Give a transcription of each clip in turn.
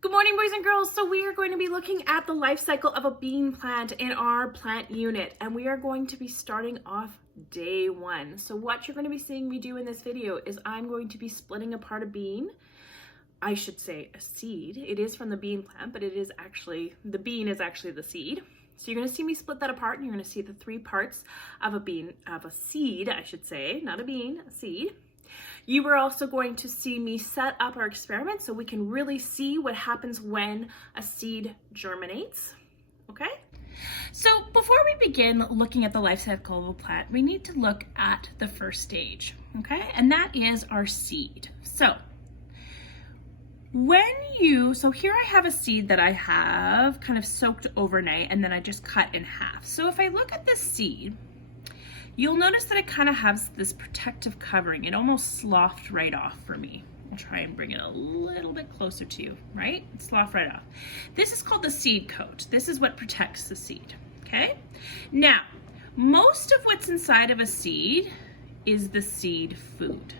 Good morning, boys and girls. So we are going to be looking at the life cycle of a bean plant in our plant unit, and we are going to be starting off day one. So what you're going to be seeing me do in this video is I'm going to be splitting apart a bean. I should say a seed. It is from the bean plant, but it is actually, the bean is actually the seed. So you're going to see me split that apart, and you're going to see the three parts of a seed, I should say, not a bean, a seed. You are also going to see me set up our experiment so we can really see what happens when a seed germinates, okay? So before we begin looking at the life cycle of a plant, we need to look at the first stage, okay? And that is our seed. So here I have a seed that I have kind of soaked overnight and then I just cut in half. So if I look at this seed, you'll notice that it kind of has this protective covering. It almost sloughed right off for me. I'll try and bring it a little bit closer to you, right? It sloughed right off. This is called the seed coat. This is what protects the seed, okay? Now, most of what's inside of a seed is the seed food,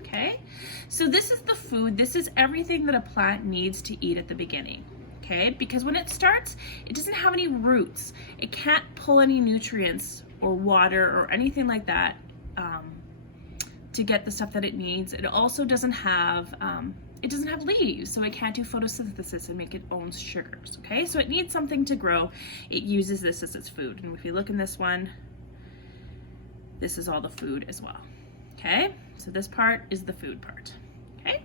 okay? So this is the food, this is everything that a plant needs to eat at the beginning. Okay, because when it starts, it doesn't have any roots. It can't pull any nutrients or water or anything like that to get the stuff that it needs. It also doesn't have leaves, so it can't do photosynthesis and make its own sugars. Okay, so it needs something to grow. It uses this as its food. And if you look in this one, this is all the food as well. Okay, so this part is the food part. Okay,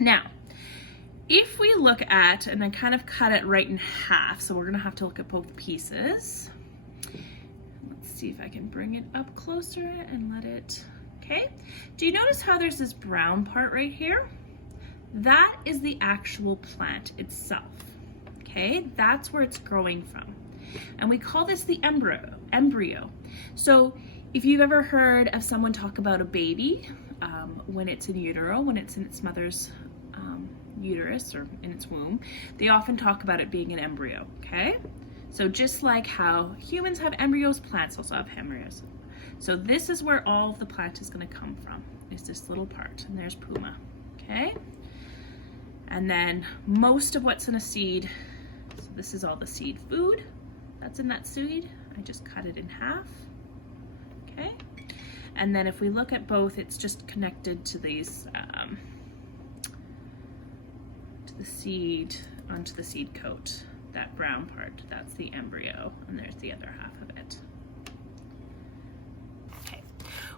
now, if we look at, and I kind of cut it right in half, so we're gonna have to look at both pieces. Let's see if I can bring it up closer and let it, okay? Do you notice how there's this brown part right here? That is the actual plant itself, okay? That's where it's growing from. And we call this the embryo. So if you've ever heard of someone talk about a baby, when it's in utero, when it's in its mother's uterus or in its womb, they often talk about it being an embryo, okay? So just like how humans have embryos, plants also have embryos. So this is where all of the plant is going to come from, is this little part, and there's Puma, okay? And then most of what's in a seed, so this is all the seed food that's in that seed. I just cut it in half, okay? And then if we look at both, it's just connected to these the seed onto the seed coat. That brown part, that's the embryo, and there's the other half of it. Okay,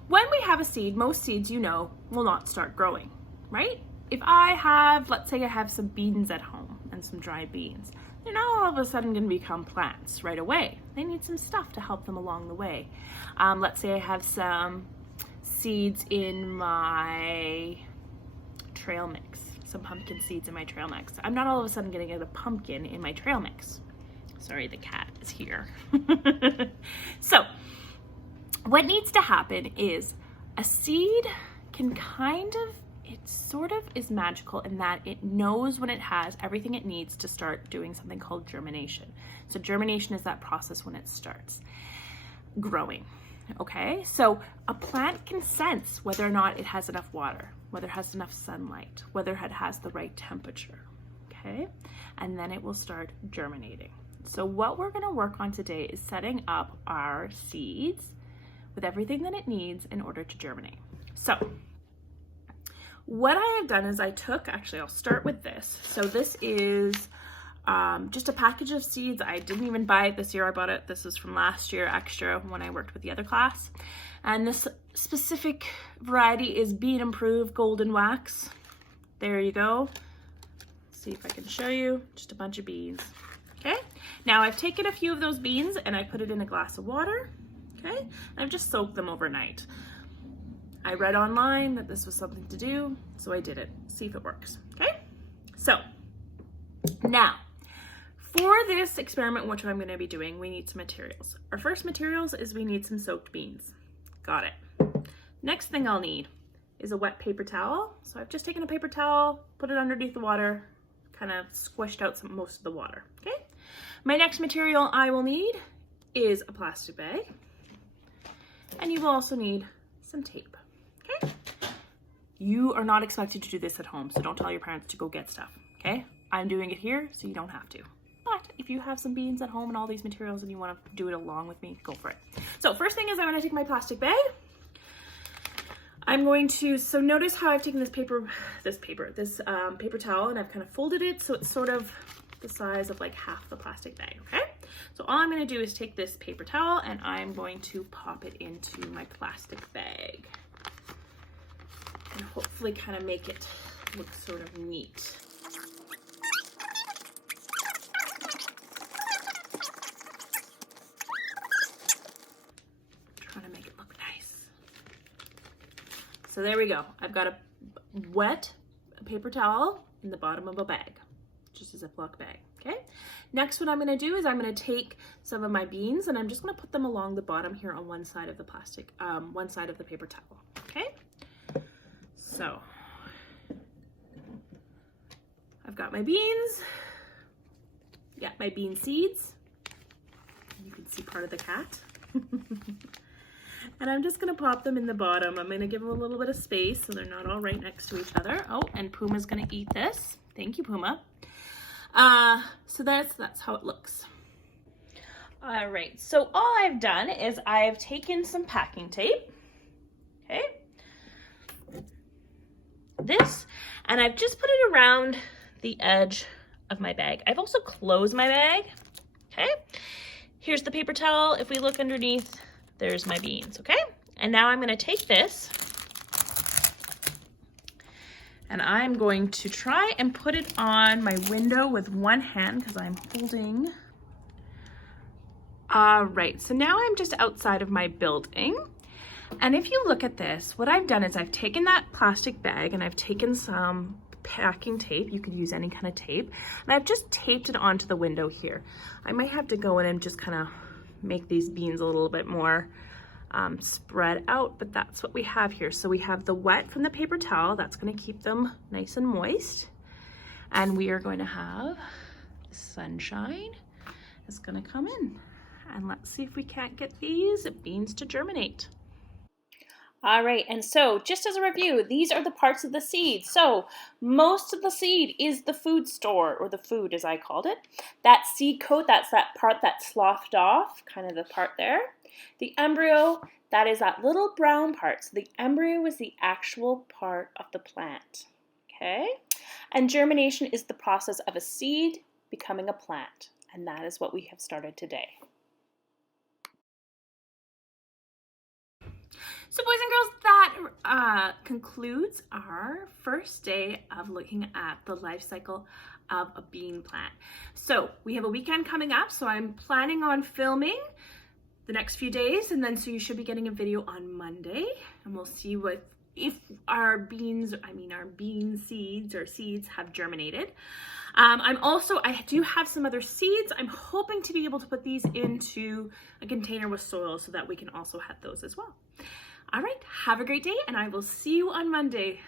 when we have a seed, most seeds, you know, will not start growing, right? If I have, let's say I have some beans at home and some dried beans, they're not all of a sudden going to become plants right away. They need some stuff to help them along the way. Let's say I have some seeds in my trail mix, some pumpkin seeds in my trail mix. I'm not all of a sudden going to get a pumpkin in my trail mix. Sorry, the cat is here. So what needs to happen is a seed can it sort of is magical in that it knows when it has everything it needs to start doing something called germination. So germination is that process when it starts growing. Okay, so a plant can sense whether or not it has enough water, whether it has enough sunlight, whether it has the right temperature, okay? And then it will start germinating. So what we're gonna work on today is setting up our seeds with everything that it needs in order to germinate. So what I have done is I'll start with this. So this is just a package of seeds. I didn't even buy it this year. I bought it. This is from last year extra when I worked with the other class. And this specific variety is Bean Improved Golden Wax. There you go. Let's see if I can show you. Just a bunch of beans. Okay. Now I've taken a few of those beans and I put it in a glass of water. Okay. And I've just soaked them overnight. I read online that this was something to do, so I did it. See if it works. Okay. So now, for this experiment, which I'm going to be doing, we need some materials. Our first materials is we need some soaked beans. Got it. Next thing I'll need is a wet paper towel. So I've just taken a paper towel, put it underneath the water, kind of squished out most of the water. Okay. My next material I will need is a plastic bag, and you will also need some tape. Okay. You are not expected to do this at home, so don't tell your parents to go get stuff. Okay. I'm doing it here so you don't have to. But if you have some beans at home and all these materials and you want to do it along with me, go for it. So first thing is I'm going to take my plastic bag. I'm going to, so notice how I've taken this paper towel and I've kind of folded it so it's sort of the size of like half the plastic bag, okay? So all I'm going to do is take this paper towel and I'm going to pop it into my plastic bag. And hopefully kind of make it look sort of neat. Trying to make it look nice. So there we go. I've got a wet paper towel in the bottom of a bag, just a Ziploc bag, okay? Next, what I'm gonna do is I'm gonna take some of my beans and I'm just gonna put them along the bottom here on one side of the plastic, one side of the paper towel, okay? So, I've got my beans, got my bean seeds. You can see part of the cat. And I'm just gonna pop them in the bottom. I'm gonna give them a little bit of space so they're not all right next to each other. Oh, and Puma's gonna eat this. Thank you, Puma. So that's how it looks. All right, so all I've done is I've taken some packing tape, okay? This, and I've just put it around the edge of my bag. I've also closed my bag, okay? Here's the paper towel. If we look underneath, there's my beans, okay? And now I'm gonna take this and I'm going to try and put it on my window with one hand because I'm holding. All right, so now I'm just outside of my building. And if you look at this, what I've done is I've taken that plastic bag and I've taken some packing tape. You could use any kind of tape. And I've just taped it onto the window here. I might have to go in and just kind of make these beans a little bit more spread out, but that's what we have here. So we have the wet from the paper towel. That's going to keep them nice and moist. And we are going to have sunshine is going to come in. And let's see if we can't get these beans to germinate. All right, and so just as a review, these are the parts of the seed. So most of the seed is the food store, or the food as I called it. That seed coat, that's that part that's sloughed off, kind of the part there. The embryo, that is that little brown part. So the embryo is the actual part of the plant, okay? And germination is the process of a seed becoming a plant. And that is what we have started today. So boys and girls, that concludes our first day of looking at the life cycle of a bean plant. So we have a weekend coming up, so I'm planning on filming the next few days, and then so you should be getting a video on Monday, and we'll see if our bean seeds or seeds have germinated. I do have some other seeds. I'm hoping to be able to put these into a container with soil so that we can also have those as well. All right, have a great day, and I will see you on Monday.